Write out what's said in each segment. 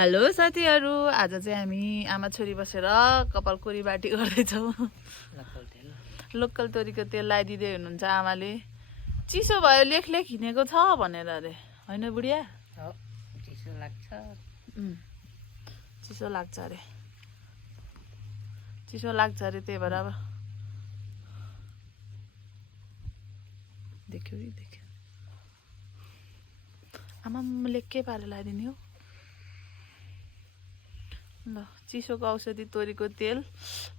Hello साथीहरू, आज चाहिँ हामी आमा छोरी बसेर कपाल कोरीबाटी गर्दैछौँ। लोकल तोरीको तेल लगाइदिँदै हुनुहुन्छ आमाले। चिसो भयो लेख हिँडेको छ भनेर अरे, होइन बुढिया? चिसो लाग्छ। चिसो लाग्छ अरे, चिसो लाग्छ अरे, त्यही भएर अब देख्यो कि देख्यो आमाले के पारेर लगाइदिने हो। ल, चिसोको औषधि तोरीको तेल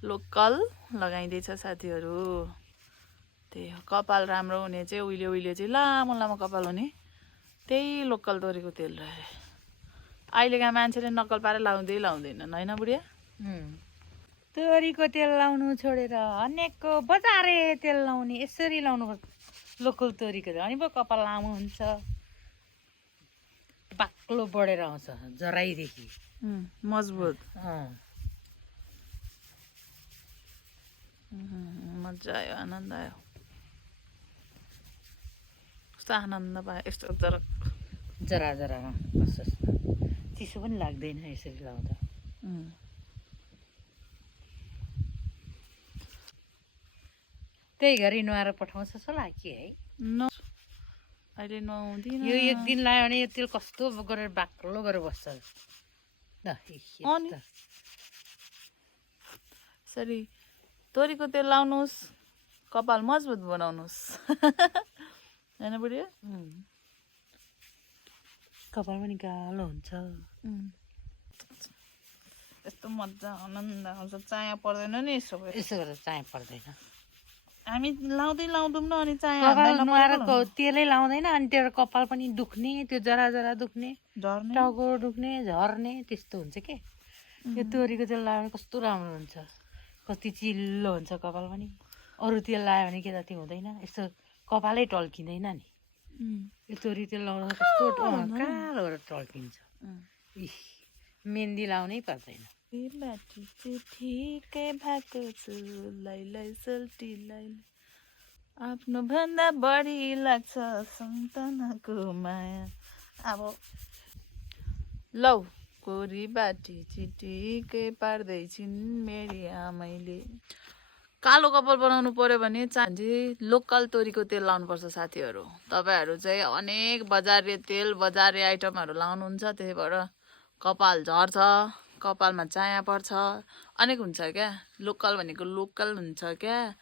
लोकल लगाइँदैछ साथीहरू। त्यही हो, कपाल राम्रो हुने चाहिँ उहिले चाहिँ लामो लामो कपाल हुने त्यही लोकल तोरीको तेल रहे। अहिलेका मान्छेले नक्कल पारेर लाउँदैनन्, होइन बुढिया? तोरीको तेल लाउनु छोडेर अनेकको बजारे तेल लाउने, यसरी लाउनु पर्छ लोकल तोरीको तेल। अनि पो कपाल लामो हुन्छ, बाक्लो बढेर आउँछ जराइदेखि मजबुत। मजा आयो, आनन्द आयो। कस्तो आनन्द पायो यस्तो जरा जरामा बस्छ। चिसो पनि लाग्दैन यसरी लाउँदा। त्यही गरी नुहाएर पठाउँछ जस्तो लाग्यो है। अहिले नुहाउँदिन। यो एक दिन लायो भने यो तेल कस्तो गरेर बाक्लो गरेर बस्छ। यसरी तोरीको तेल लाउनुहोस्, कपाल मजबुत बनाउनुहोस्। होइन बुढिया? कपाल पनि कालो हुन्छ। यस्तो मजा आनन्द आउँछ, चाया पर्दैन नि यसो गरेर चाया पर्दैन। हामी लाउँदैनौँ अनि चाया कपाल नुहाएर तेलै लाउँदैन, अनि त्यो कपाल पनि दुख्ने, त्यो जरा जरा दुख्ने, टाउको दुख्ने, झर्ने त्यस्तो हुन्छ के। यो तोरीको तेल लगायो भने कस्तो राम्रो हुन्छ, कति चिल्लो हुन्छ कपाल पनि। अरू तेल लगायो भने के जति हुँदैन, यस्तो कपालै टल्किँदैन नि। यो तोरी तेल लाउँदा कस्तो कालो गरेर टल्किन्छ। मेहन्दी लाउनै पर्दैन। ठिकै भएको छु, आफ्नो भन्दा बढी लाग्छ सन्तानको माया। अब लौ कोरीबाटी चिटिकै पार्दैछिन् मेरी आमैले। कालो कपाल बनाउनु पर्यो भने चाहिँ लोकल तोरीको तेल लाउनुपर्छ साथीहरू। तपाईँहरू चाहिँ अनेक बजारे तेल, बजारे आइटमहरू लाउनुहुन्छ, त्यही भएर कपाल झर्छ, कपालमा चाया पर्छ, अनेक हुन्छ क्या। लोकल भनेको लोकल हुन्छ क्या।